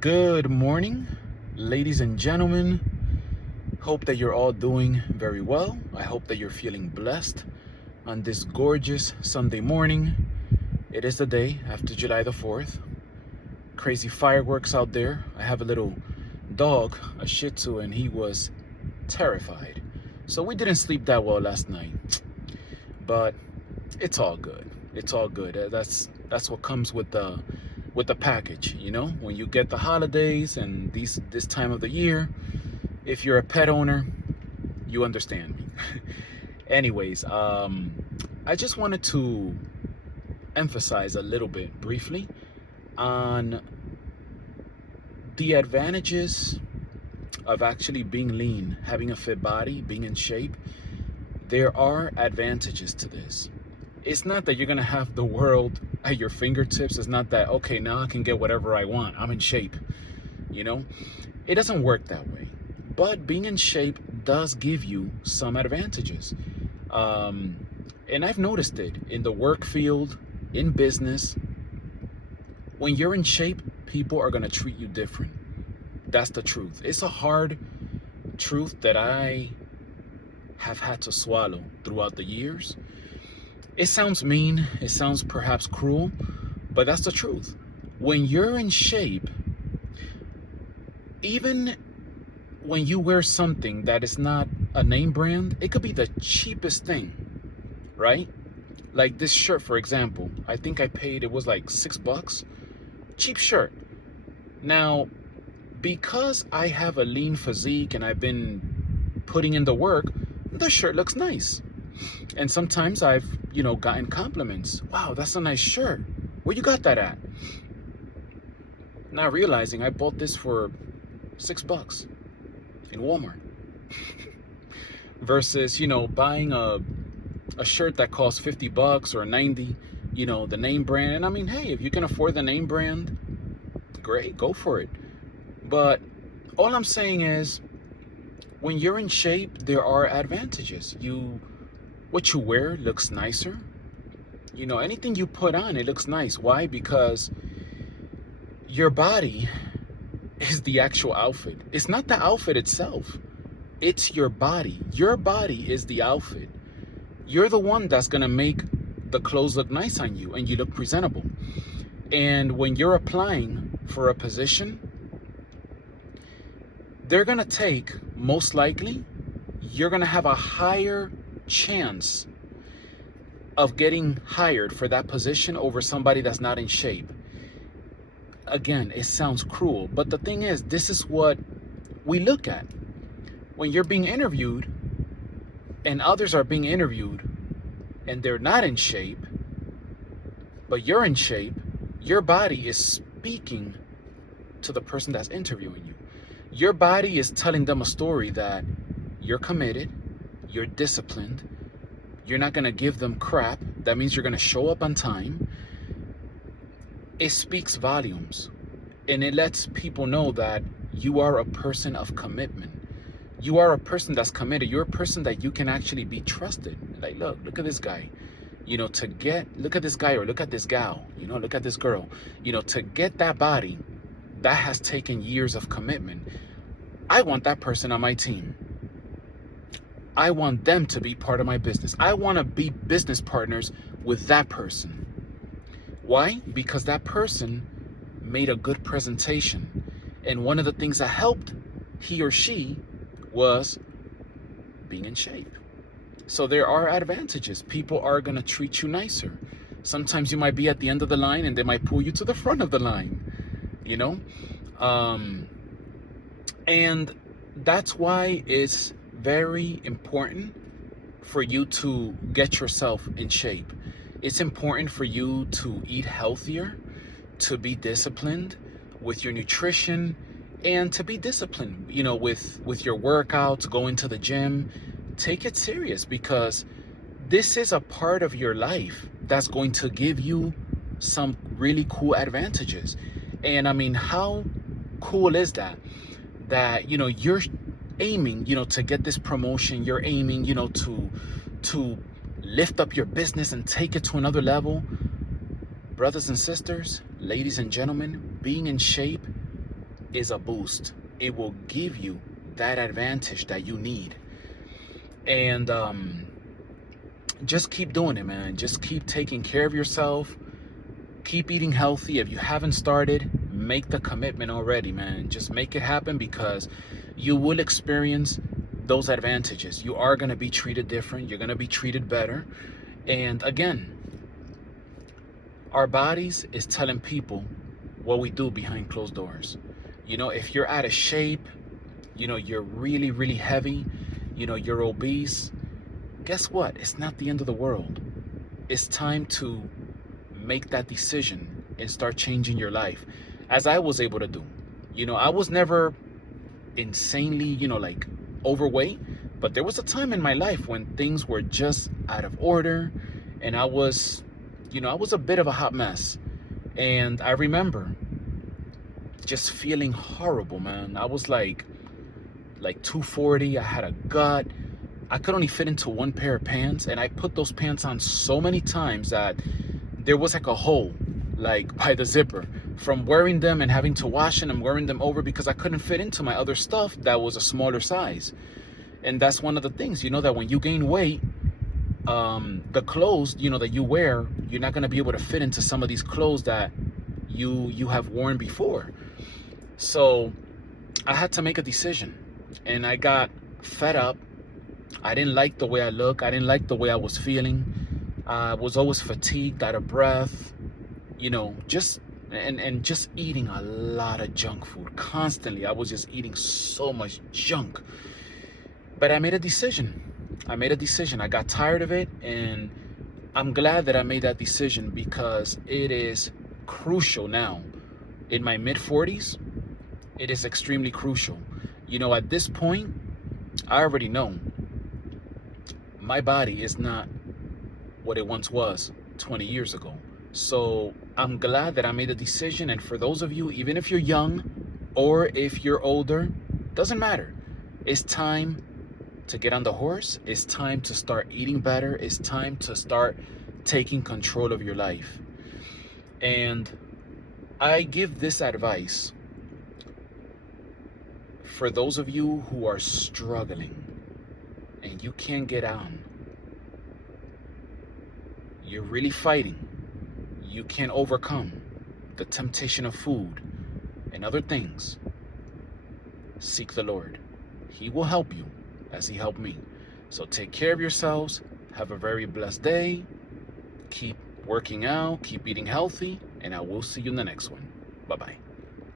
Good morning, ladies and gentlemen. Hope that you're all doing very well. I hope that you're feeling blessed on this gorgeous Sunday morning. It is the day after July the 4th. Crazy fireworks out there. I have a little dog, a Shih Tzu, and he was terrified. So we didn't sleep that well last night. But it's all good. It's all good. That's what comes with the package, when you get the holidays and this time of the year. If you're a pet owner, you understand me. Anyways, I just wanted to emphasize a little bit briefly on the advantages of actually being lean, having a fit body, being in shape. There are advantages to this. It's not that you're gonna have the world at your fingertips. It's not that, okay, now I can get whatever I want, I'm in shape. It doesn't work that way. But being in shape does give you some advantages. And I've noticed it in the work field, in business. When you're in shape, people are gonna treat you different. That's the truth. It's a hard truth that I have had to swallow throughout the years. It sounds mean, it sounds perhaps cruel, but that's the truth. When you're in shape, even when you wear something that is not a name brand, it could be the cheapest thing, right? Like this shirt, for example. I think I paid, it was like $6. Cheap shirt. Now, because I have a lean physique and I've been putting in the work, the shirt looks nice. And sometimes I've, gotten compliments. Wow, that's a nice shirt. Where you got that at? Not realizing I bought this for $6 in Walmart. Versus, buying a shirt that costs $50 or $90, the name brand. And I mean, hey, if you can afford the name brand, great, go for it. But all I'm saying is, when you're in shape, there are advantages. What you wear looks nicer. Anything you put on, it looks nice. Why? Because your body is the actual outfit. It's not the outfit itself. It's your body. Your body is the outfit. You're the one that's gonna make the clothes look nice on you and you look presentable. And when you're applying for a position, they're gonna take, most likely, you're gonna have a higher chance of getting hired for that position over somebody that's not in shape. Again, it sounds cruel, but the thing is, this is what we look at. When you're being interviewed and others are being interviewed and they're not in shape, but you're in shape, your body is speaking to the person that's interviewing you. Your body is telling them a story that you're committed, you're disciplined, you're not gonna give them crap. That means you're gonna show up on time. It speaks volumes, and it lets people know that you are a person of commitment. You are a person that's committed. You're a person that you can actually be trusted. Like, look at this guy. Look at this guy or look at this gal. Look at this girl. To get that body, that has taken years of commitment. I want that person on my team. I want them to be part of my business. I want to be business partners with that person. Why? Because that person made a good presentation. And one of the things that helped he or she was being in shape. So there are advantages. People are going to treat you nicer. Sometimes you might be at the end of the line and they might pull you to the front of the line, and that's why it's very important for you to get yourself in shape. It's important for you to eat healthier, to be disciplined with your nutrition, and to be disciplined, with your workouts, going to the gym. Take it serious, because this is a part of your life that's going to give you some really cool advantages. And I mean, how cool is that? That, you're aiming, to get this promotion. You're aiming, to lift up your business and take it to another level. Brothers and sisters, ladies and gentlemen, being in shape is a boost. It will give you that advantage that you need. And just keep doing it, man. Just keep taking care of yourself. Keep eating healthy. If you haven't started, make the commitment already, man. Just make it happen, because you will experience those advantages. You are going to be treated different. You're going to be treated better. And again, our bodies is telling people what we do behind closed doors. You know, if you're out of shape, you know, you're really, really heavy, you know, you're obese, guess what? It's not the end of the world. It's time to make that decision and start changing your life, as I was able to do. You know, I was never insanely, you know, like overweight, but there was a time in my life when things were just out of order, and I was, you know, I was a bit of a hot mess. And I remember just feeling horrible, man. I was like 240. I had a gut. I could only fit into one pair of pants, and I put those pants on so many times that there was like a hole, like by the zipper, from wearing them and having to wash them and wearing them over, because I couldn't fit into my other stuff that was a smaller size. And that's one of the things, you know, that when you gain weight, the clothes, you know, that you wear, you're not going to be able to fit into some of these clothes that you have worn before. So I had to make a decision, and I got fed up. I didn't like the way I look. I didn't like the way I was feeling. I was always fatigued, out of breath, you know, just eating a lot of junk food constantly. I was just eating so much junk. But I made a decision. I got tired of it, and I'm glad that I made that decision, because it is crucial now. In my mid-40s, it is extremely crucial. You know, at this point, I already know my body is not what it once was 20 years ago. So I'm glad that I made a decision. And for those of you, even if you're young or if you're older, doesn't matter. It's time to get on the horse. It's time to start eating better. It's time to start taking control of your life. And I give this advice for those of you who are struggling and you can't get on. You're really fighting. You can't overcome the temptation of food and other things. Seek the Lord. He will help you as He helped me. So take care of yourselves. Have a very blessed day. Keep working out. Keep eating healthy. And I will see you in the next one. Bye-bye.